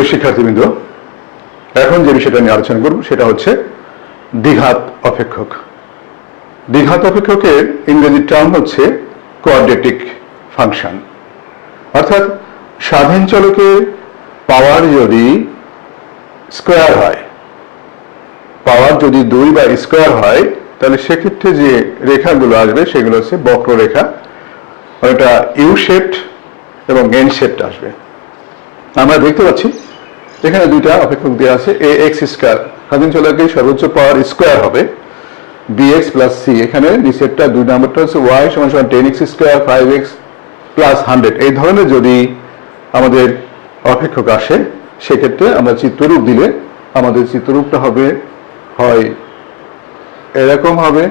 প্রিয় শিক্ষার্থীবৃন্দ, এখন যে বিষয়টা নিয়ে আলোচনা করব সেটা হচ্ছে দ্বিঘাত অপেক্ষক। দ্বিঘাত অপেক্ষকের ইংরেজি টার্ম হচ্ছে কোয়াড্রেটিক ফাংশন। অর্থাৎ স্বাধীন চলকের পাওয়ার যদি স্কোয়ার হয়, পাওয়ার যদি 2 বা স্কোয়ার হয়, তাহলে সেক্ষেত্রে যে রেখাগুলো আসবে সেগুলো হচ্ছে বক্ররেখা, ওটা ইউ শেপড এবং এন শেপড আসবে। আমরা দেখতে পাচ্ছি এখানে দুইটা অপেক্ষক দেওয়া আছে, এ এক্স স্কোয়ার, স্বাধীন চলকের সর্বোচ্চ পাওয়ার স্কোয়ার হবে bx প্লাস সি। এখানে নিচেরটা 2 নম্বরটা হচ্ছে y সমান 10x স্কোয়ার 5x প্লাস 100। এই ধরনের যদি আমাদের অপেক্ষক আসে, সেক্ষেত্রে আমরা চিত্ররূপ দিলে আমাদের চিত্ররূপটা হবে হয় এরকম হবে,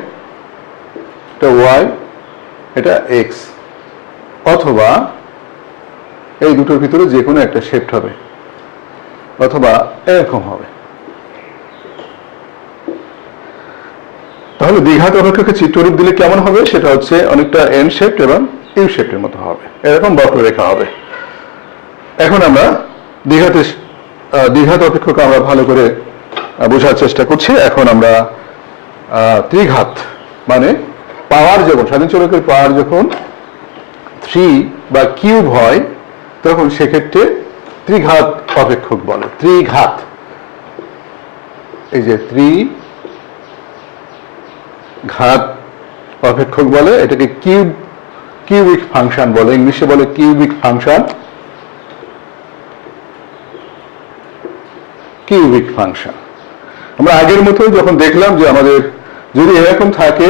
এটা y, এটা x, অথবা এই দুটোর ভিতরে যে কোনো একটা শেপড হবে, অথবা এরকম হবে। তাহলে দ্বিঘাত অপেক্ষকের চিত্ররূপ দিলে কেমন হবে সেটা হচ্ছে অনেকটা এন শেপড এবং ইউ শেপডের মতো হবে, এরকম বক্ররেখা হবে। এখন আমরা দ্বিঘাত অপেক্ষক আমরা ভালো করে বোঝার চেষ্টা করছি। এখন আমরা ত্রিঘাত মানে পাওয়ার যখন স্বাধীন চলকের পাওয়ার যখন 3 বা কিউব হয়, তখন সেক্ষেত্রে ত্রিঘাত অপেক্ষক বলে। ত্রিঘাত, এই যে ত্রিঘাত অপেক্ষক বলে, এটাকে কিউবিক ফাংশন বলে, ইংলিশে বলে কিউবিক ফাংশন। কিউবিক ফাংশন আমরা আগের মতো যখন দেখলাম যে আমাদের যদি এরকম থাকে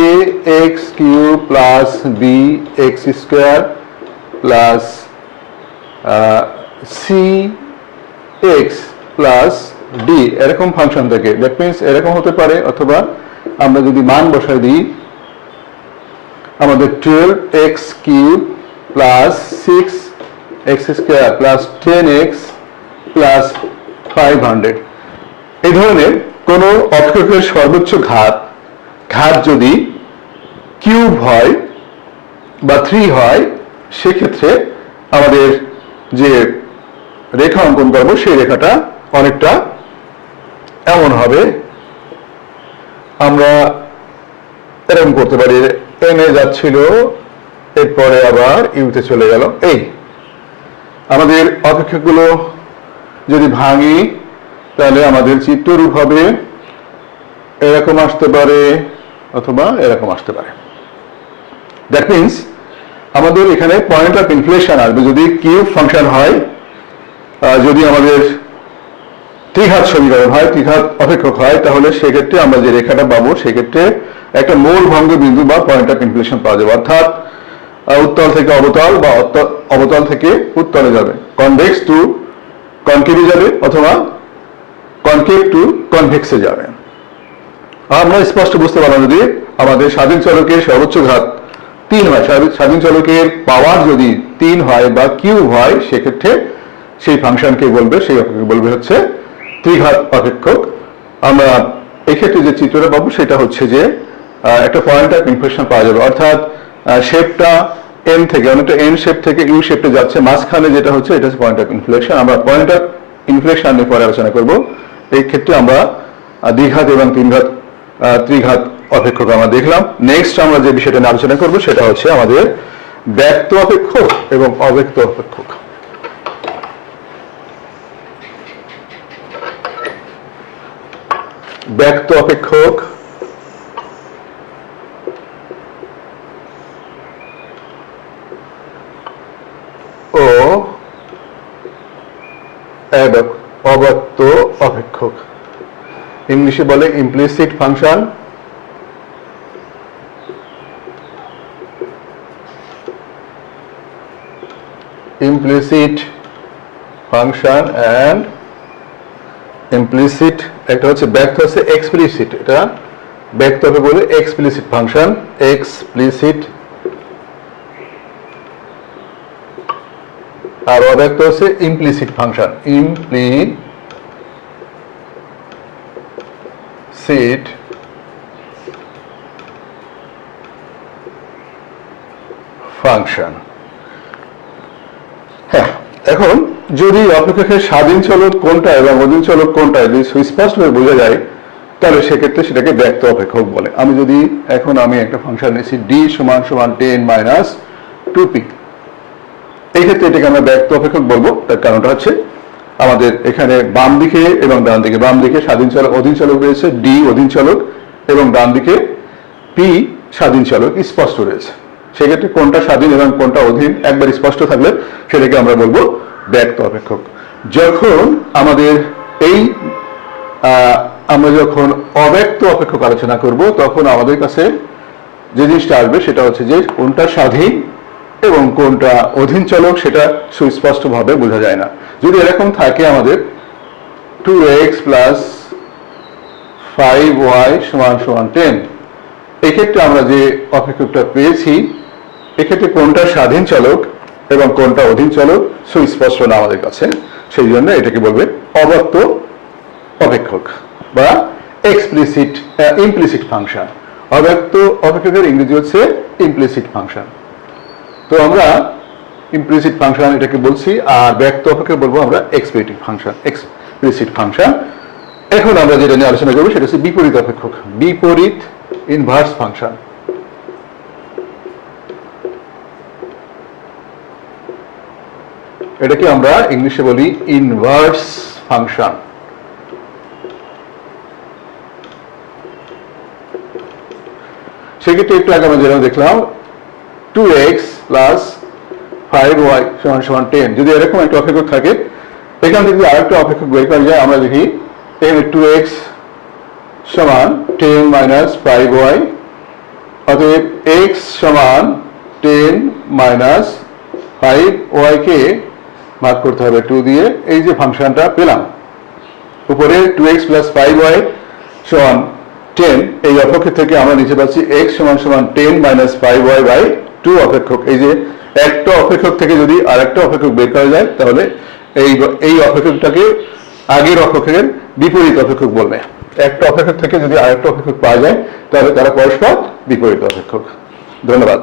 A x cube plus B x square plus C x plus D, এরকম ফাংশন থাকে, দ্যাট মিনস এরকম হতে পারে। অথবা আমরা যদি মান বসাই দিই, আমাদের 12x cube plus 6x square plus 10x plus 500, এই ধরনের কোন অপেক্ষকের সর্বোচ্চ ঘাত যদি কিউব হয় বা 3 হয়, সেক্ষেত্রে আমাদের যে রেখা অঙ্কন করবো সেই রেখাটা অনেকটা এমন হবে। আমরা এরকম করতে পারি, এন এ যাচ্ছিল, এরপরে আবার ইউতে চলে গেল। এই আমাদের অপেক্ষকগুলো যদি ভাঙি, তাহলে আমাদের চিত্ররূপ হবে এরকম আসতে পারে অথবা এরকম আসতে পারে। দ্যাট মিনস আমাদের এখানে পয়েন্ট অফ ইনফ্লেশন আসবে যদি কিউব ফাংশন হয়, যদি আমাদের ত্রিঘাত সমীকরণ হয়, ত্রিঘাত অপেক্ষক হয়, তাহলে সেক্ষেত্রে আমরা যে রেখাটা পাবো সেক্ষেত্রে একটা মূল ভঙ্গ বিন্দু বা পয়েন্ট অফ ইনফ্লেশন পাওয়া যাবে। অর্থাৎ উত্তল থেকে অবতল বা অবতল থেকে উত্তলে যাবে, কনভেক্স টু কনকেভে যাবে অথবা কনকেভ টু কনভেক্সে যাবে। আমরা স্পষ্ট বুঝতে পারলাম যদি আমাদের স্বাধীন চলকের সর্বোচ্চ ঘাত 3 হয়, স্বাধীন চলকের পাওয়ার যদি 3 হয় বা কিউব হয়, সেক্ষেত্রে সেই ফাংশনকে বলবে, সেই অপেক্ষক বলবে হচ্ছে ত্রিঘাত অপেক্ষক। আমরা এক্ষেত্রে যে চিত্রটা পাবো সেটা হচ্ছে যে একটা পয়েন্ট অফ ইনফ্লেশন পাওয়া যাবে, অর্থাৎ শেপটা এন থেকে অনেকটা এন শেপ থেকে ইউ শেপে যাচ্ছে, মাঝখানে যেটা হচ্ছে এটা হচ্ছে পয়েন্ট অফ ইনফ্লেশন। আমরা পয়েন্ট অফ ইনফ্লেশন নিয়ে পরে আলোচনা করব। এই ক্ষেত্রে আমরা দ্বিঘাত এবং ত্রিঘাত অপেক্ষক আমরা দেখলাম। নেক্সট আমরা যে বিষয়টা নিয়ে আলোচনা করব সেটা হচ্ছে আমাদের ব্যক্ত অপেক্ষক এবং অব্যক্ত অপেক্ষক। ব্যক্ত অপেক্ষক ও অব্যক্ত অপেক্ষক, ইংলিশে বলে implicit function, implicit function and implicit. একটা হচ্ছে ব্যক্ত, হচ্ছে এক্সপ্লিসিট, এটা ব্যক্ত হবে বলে এক্সপ্লিসিট ফাংশন, এক্সপ্লিসিট। আর অব্যক্ত হচ্ছে ইমপ্লিসিট ফাংশন, ইমপ্লিসিট ফাংশন। হ্যাঁ, এখন যদি অপেক্ষকের স্বাধীন চলক কোনটা এবং অধীন চলক কোনটা যদি সুস্পষ্টভাবে বোঝা যায়, তাহলে সেক্ষেত্রে সেটাকে ব্যক্ত অপেক্ষক বলে। আমি যদি এখন একটা ফাংশন নিচ্ছি ডি সমান সমান 10 মাইনাস 2p, এই ক্ষেত্রে এটাকে আমরা ব্যক্ত অপেক্ষক বলবো। তার কারণটা হচ্ছে আমাদের এখানে বাম দিকে এবং ডান দিকে, বাম দিকে স্বাধীন চলক অধীন চলক রয়েছে, ডি অধীন চলক, এবং ডান দিকে পি স্বাধীন চলক স্পষ্ট রয়েছে। সেক্ষেত্রে কোনটা স্বাধীন এবং কোনটা অধীন একবার স্পষ্ট থাকলে সেটাকে আমরা বলবো ব্যক্ত অপেক্ষক। যখন আমাদের আমরা যখন অব্যক্ত অপেক্ষক আলোচনা করব, তখন আমাদের কাছে যে জিনিসটা আসবে সেটা হচ্ছে যে কোনটা স্বাধীন এবং কোনটা অধীন চলক সেটা সুস্পষ্টভাবে বোঝা যায় না। যদি এরকম থাকে আমাদের 2x প্লাস 5y সমান সমান 10, এক্ষেত্রে আমরা যে অপেক্ষকটা পেয়েছি এক্ষেত্রে কোনটা স্বাধীন চলক এবং কোনটা অধীন চলক সুস্পষ্ট না আমাদের কাছে, সেই জন্য এটাকে বলবে অব্যক্ত অপেক্ষক বা ইমপ্লিসিট ফাংশন। অব্যক্ত অপেক্ষকের ইংরেজি হচ্ছে ইমপ্লিসিট ফাংশন। তো আমরা ইমপ্লিসিট ফাংশন এটাকে বলছি, আর ব্যক্ত অপেক্ষক বলবো আমরা এক্সপ্লিসিট ফাংশন। এখন আমরা যেটা নিয়ে আলোচনা করবো সেটা হচ্ছে বিপরীত অপেক্ষক, বিপরীত ইনভার্স ফাংশন। এটাকে আমরা ইংলিশে বলি ইনভার্স ফাংশন। সেক্ষেত্রে একটু আগে আমরা যেরকম দেখলাম 2x প্লাস 5y সমান সমান 10, যদি এরকম একটা অপেক্ষক থাকে, এখান থেকে আরেকটা অপেক্ষক বের করা যায়, আমরা দেখি এখানে 2x সমান 10 মাইনাস 5y, অতএব x সমান 10 মাইনাস 5y কে ভাগ করতে হবে 2 দিয়ে। এই যে ফাংশনটা পেলাম, উপরে 2x প্লাস 5y সমান 10, এই অপেক্ষক থেকে আমরা নিচে পাচ্ছি x সমান সমান 10 মাইনাস 5y বাই 2 অপেক্ষক। এই যে একটা অপেক্ষক থেকে যদি আরেকটা অপেক্ষক বের করা যায়, তাহলে এই অপেক্ষকটাকে আগের অপেক্ষকের বিপরীত অপেক্ষক বলবে। একটা অপেক্ষক থেকে যদি আরেকটা অপেক্ষক পাওয়া যায়, তাহলে তারা পরস্পর বিপরীত অপেক্ষক। ধন্যবাদ।